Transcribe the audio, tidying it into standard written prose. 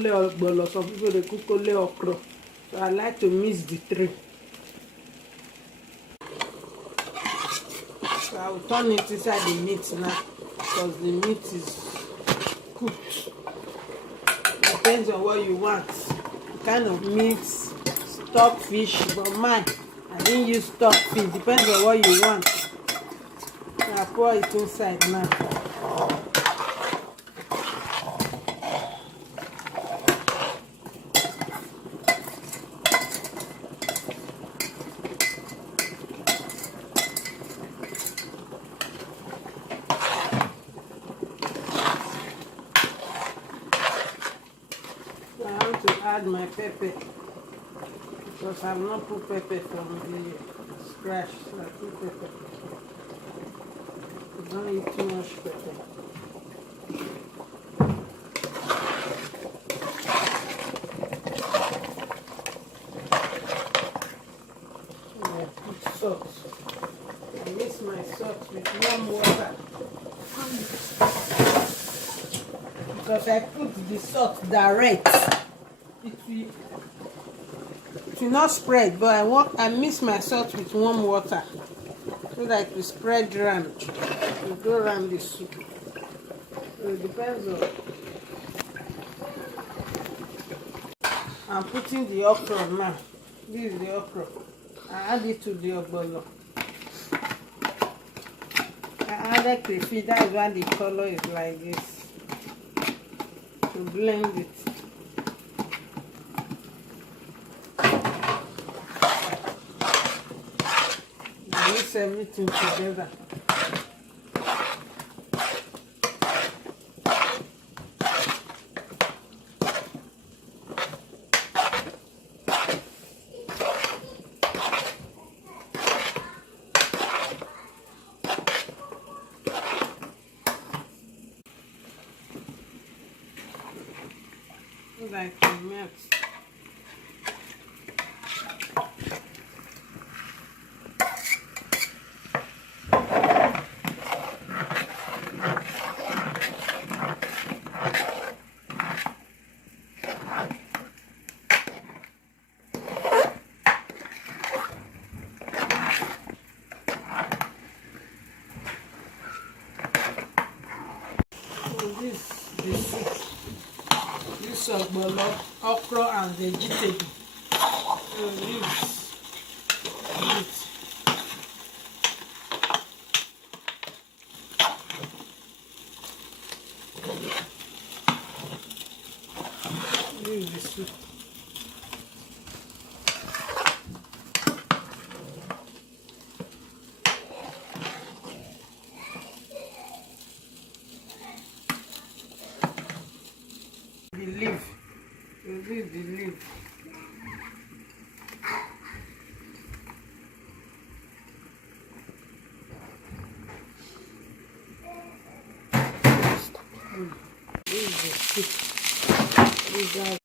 Ogboro, some people they cook only okra. So I like to mix the three. So I will turn it inside the meat now because the meat is cooked. Depends on what you want. Kind of meat, stock fish, but mine, I didn't use stock fish. Depends on what you want. So I pour it inside now. I want to add my pepper because I've not put pepper from the scratch. So I put pepper. I don't need too much pepper. And I put salt. I mix my salt with warm water. Because I put the salt direct, it will not spread, but I mix my salt with warm water so that it will spread around. It will go around the soup. So it depends on. I'm putting the okra now. This is the okra. I add it to the ogboro. I added crayfish, that's why the color is like this. To blend it. Mix everything together. Like it melts. This ogboro, okra and vegetable. So leaves it. Leave the soup. The leaf. This is the leaf. This is the soup.